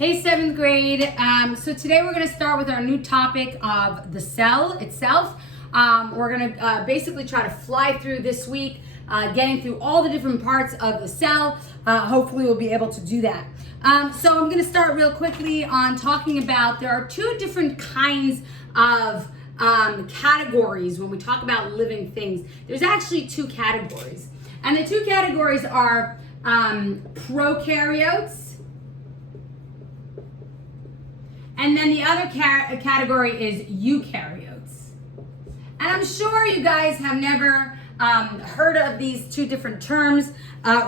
Hey, seventh grade. So today we're going to start with our new topic of the cell itself. We're going to basically try to fly through this week, getting through all the different parts of the cell. Hopefully we'll be able to do that. So I'm going to start real quickly on talking about there are two different kinds of categories when we talk about living things. There's actually two categories. And the two categories are prokaryotes. And then the other category is eukaryotes. And I'm sure you guys have never heard of these two different terms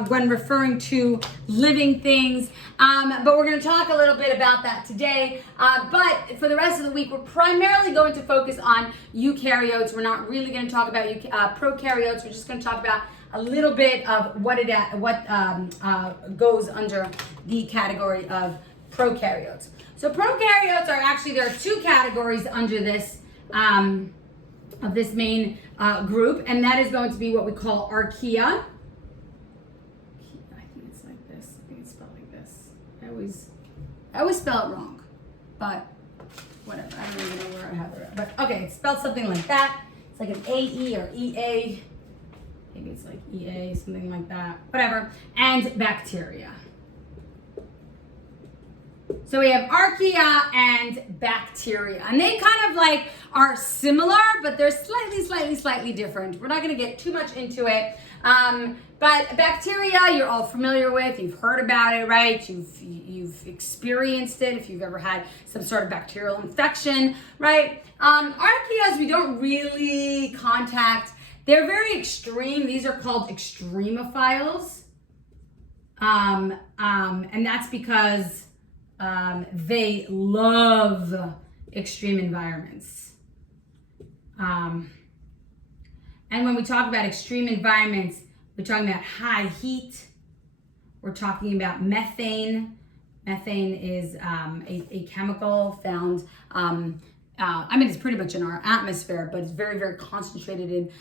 when referring to living things. But we're going to talk a little bit about that today. But for the rest of the week, we're primarily going to focus on eukaryotes. We're not really going to talk about prokaryotes. We're just going to talk about a little bit of what goes under the category of prokaryotes. So prokaryotes are actually, there are two categories under this of this main group, and that is going to be what we call archaea. I think it's like this. I think it's spelled like this. I always spell it wrong, but whatever. I don't even know where I have it. But okay, it's spelled something like that. It's like an AE or EA. Maybe it's like EA, something like that. Whatever. And bacteria. So we have archaea and bacteria, and they kind of like are similar, but they're slightly different. We're not going to get too much into it. But bacteria, you're all familiar with. You've heard about it, right? You've experienced it if you've ever had some sort of bacterial infection, right? Archaeas, we don't really contact. They're very extreme. These are called extremophiles, and that's because they love extreme environments. And when we talk about extreme environments, we're talking about high heat. We're talking about methane. Methane is a chemical found, it's pretty much in our atmosphere, but it's very concentrated in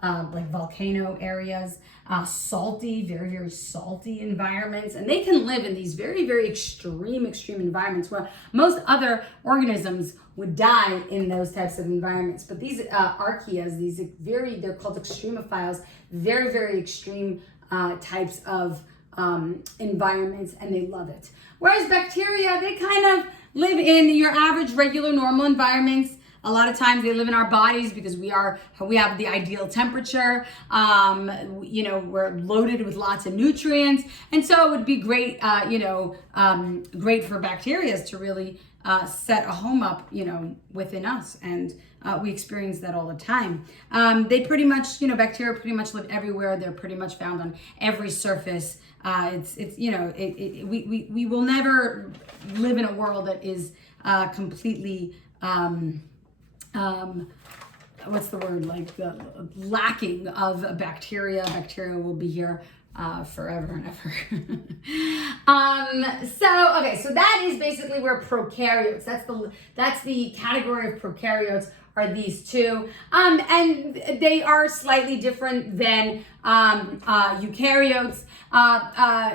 like volcano areas. Salty, very salty environments, and they can live in these very extreme environments where most other organisms would die in those types of environments. But these archaeas, they're called extremophiles, very extreme types of environments, and they love it. Whereas bacteria, they kind of live in your average, regular, normal environments. A lot of times they live in our bodies because we have the ideal temperature. We're loaded with lots of nutrients. And so it would be great, great for bacteria to really set a home up, within us. And we experience that all the time. They pretty much, bacteria pretty much live everywhere. They're pretty much found on every surface. We will never live in a world that is completely, what's the word, like the lacking of bacteria. Bacteria will be here forever and ever. So that is basically where prokaryotes, that's the category of prokaryotes, are these two, and they are slightly different than eukaryotes.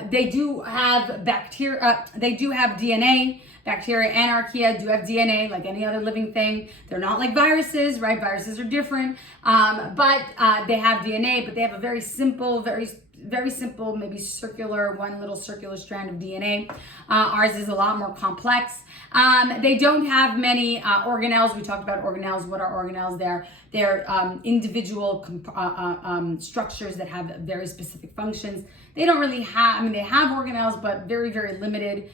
They do have bacteria, they do have DNA. Bacteria and archaea do have DNA like any other living thing. They're not like viruses, right? Viruses are different, but they have DNA, but they have a very simple, maybe one little circular strand of DNA. Ours is a lot more complex. They don't have many organelles. We talked about organelles. What are organelles? They're individual structures that have very specific functions. They don't really have, they have organelles, but very limited.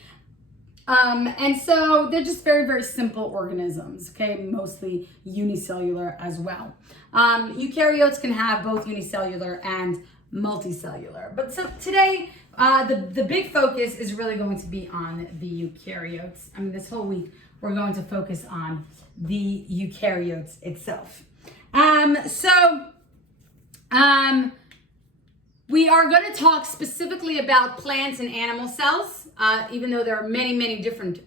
And so they're just very simple organisms, okay? Mostly unicellular as well. Eukaryotes can have both unicellular and multicellular. But so today, the big focus is really going to be on the eukaryotes. This whole week, we're going to focus on the eukaryotes itself. We are going to talk specifically about plants and animal cells, even though there are many different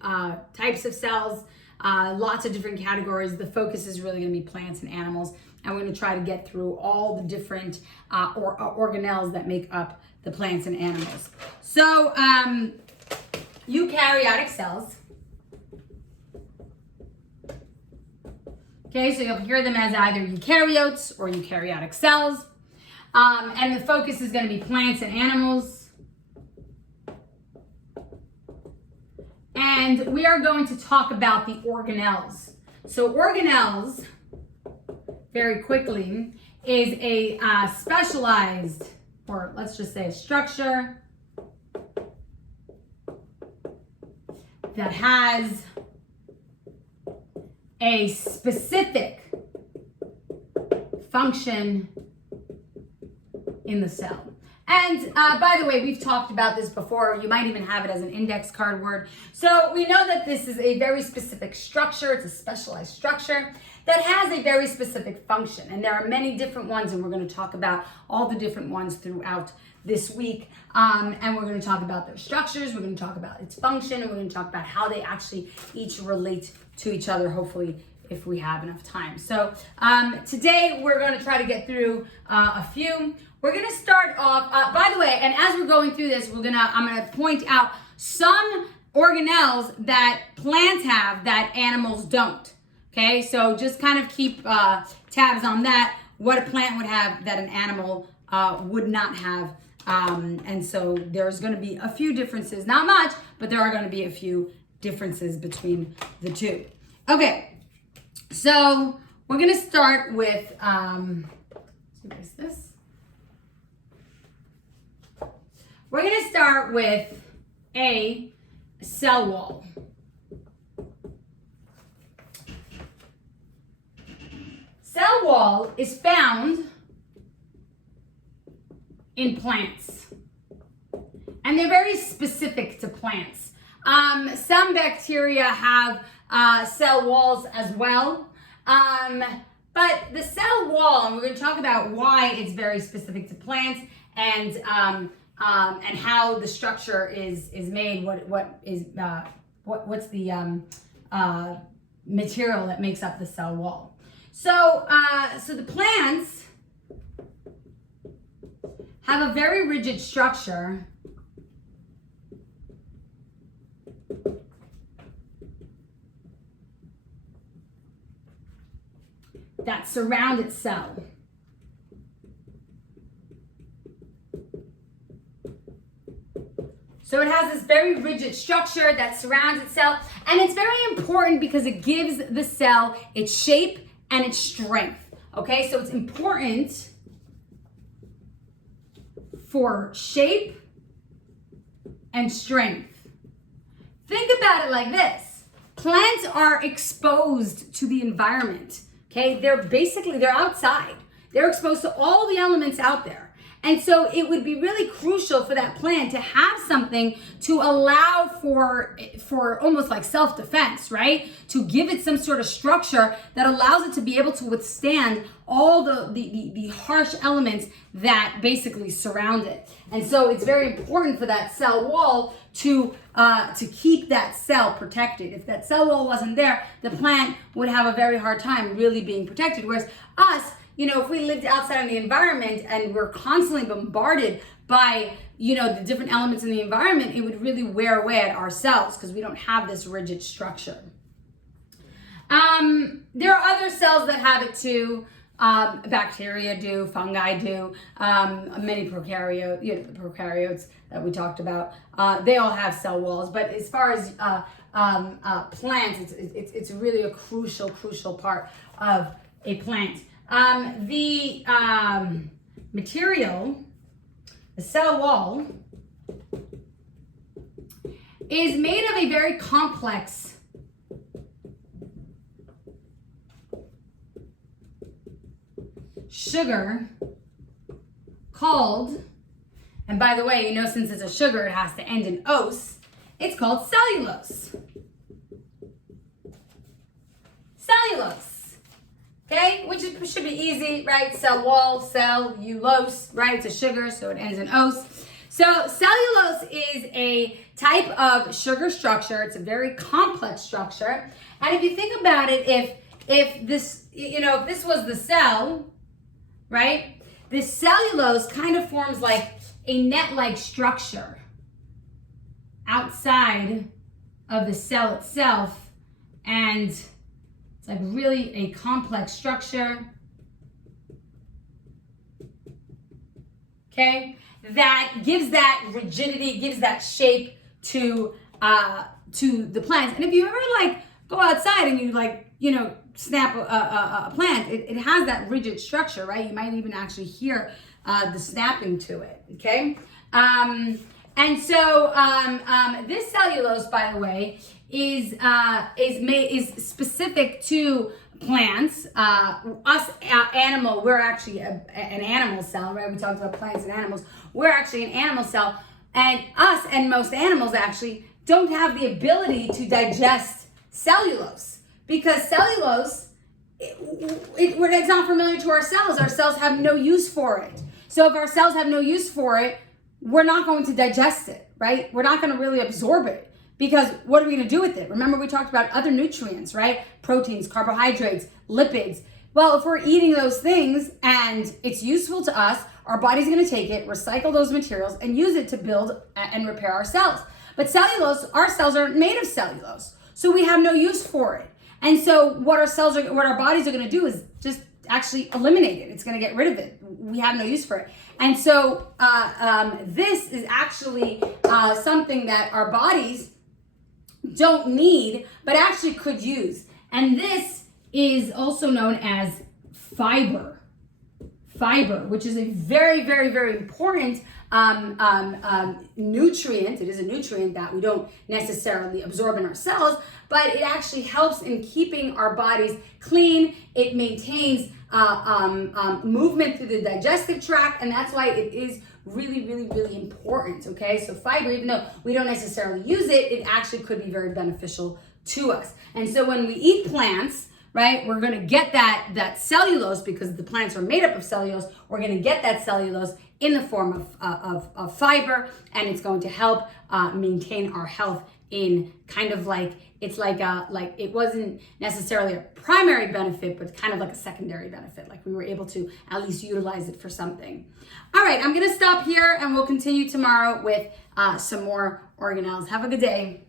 types of cells, lots of different categories. The focus is really going to be plants and animals, and we're going to try to get through all the different organelles that make up the plants and animals. So eukaryotic cells. Okay, so you'll hear them as either eukaryotes or eukaryotic cells. And the focus is going to be plants and animals. And we are going to talk about the organelles. So organelles, very quickly, is a specialized, or let's just say a structure that has a specific function in the cell. And by the way, we've talked about this before. You might even have it as an index card word. So we know that this is a very specific structure. It's a specialized structure that has a very specific function. And there are many different ones, and we're going to talk about all the different ones throughout this week. And we're going to talk about their structures. We're going to talk about its function, and we're going to talk about how they actually each relate to each other, hopefully, if we have enough time. So today we're going to try to get through a few. We're going to start off, by the way, and as we're going through this, I'm going to point out some organelles that plants have that animals don't. Okay, so just kind of keep tabs on that, what a plant would have that an animal would not have. And so there's going to be a few differences, not much, but there are going to be a few differences between the two. Okay, so we're going to start with, what is this? We're going to start with a cell wall. Cell wall is found in plants, and they're very specific to plants. Some bacteria have cell walls as well, but the cell wall, and we're going to talk about why it's very specific to plants, and how the structure is made. What's the material that makes up the cell wall? So the plants have a very rigid structure that surround its cell. So it has this very rigid structure that surrounds itself, and it's very important because it gives the cell its shape and its strength. Okay, so it's important for shape and strength. Think about it like this. Plants are exposed to the environment. Okay, they're outside. They're exposed to all the elements out there. And so it would be really crucial for that plant to have something to allow for almost like self-defense, right? To give it some sort of structure that allows it to be able to withstand all the harsh elements that basically surround it. And so it's very important for that cell wall to keep that cell protected. If that cell wall wasn't there, the plant would have a very hard time really being protected. Whereas us, if we lived outside in the environment and we're constantly bombarded by, the different elements in the environment, it would really wear away at our cells because we don't have this rigid structure. There are other cells that have it too. Bacteria do, fungi do, many prokaryotes that we talked about, they all have cell walls. But as far as plants, it's really a crucial part of a plant. The material, the cell wall, is made of a very complex sugar called, and by the way, since it's a sugar, it has to end in ose, it's called cellulose. Cellulose. Okay, which should be easy, right? Cell wall, cellulose, right? It's a sugar, so it ends in ose. So cellulose is a type of sugar structure. It's a very complex structure. And if you think about it, if this, if this was the cell, right? This cellulose kind of forms like a net-like structure outside of the cell itself, and it's like really a complex structure. Okay, that gives that rigidity, gives that shape to the plants. And if you ever like go outside and you like, you know, snap a plant, it has that rigid structure, right? You might even actually hear the snapping to it. Okay, and so this cellulose, by the way, is specific to plants. Us animal, we're actually an animal cell, right? We talked about plants and animals. We're actually an animal cell, and us and most animals actually don't have the ability to digest cellulose, because cellulose, it's not familiar to our cells. Our cells have no use for it. So if our cells have no use for it, we're not going to digest it, right? We're not going to really absorb it, because what are we going to do with it? Remember, we talked about other nutrients, right? Proteins, carbohydrates, lipids. Well, if we're eating those things and it's useful to us, our body's going to take it, recycle those materials, and use it to build and repair our cells. But cellulose, our cells are made of cellulose, so we have no use for it. And so what our bodies are going to do is just actually eliminate it. It's going to get rid of it. We have no use for it. And so this is actually something that our bodies don't need, but actually could use. And this is also known as fiber. Fiber, which is a very, very, very important nutrient. It is a nutrient that we don't necessarily absorb in our cells, but it actually helps in keeping our bodies clean. It maintains movement through the digestive tract, and that's why it is really, really, really important, okay? So fiber, even though we don't necessarily use it, it actually could be very beneficial to us. And so when we eat plants, right, we're gonna get that cellulose, because the plants are made up of cellulose. We're gonna get that cellulose in the form of fiber, and it's going to help maintain our health in kind of like, it's like it wasn't necessarily a primary benefit, but kind of like a secondary benefit. Like we were able to at least utilize it for something. All right, I'm gonna stop here and we'll continue tomorrow with some more organelles. Have a good day.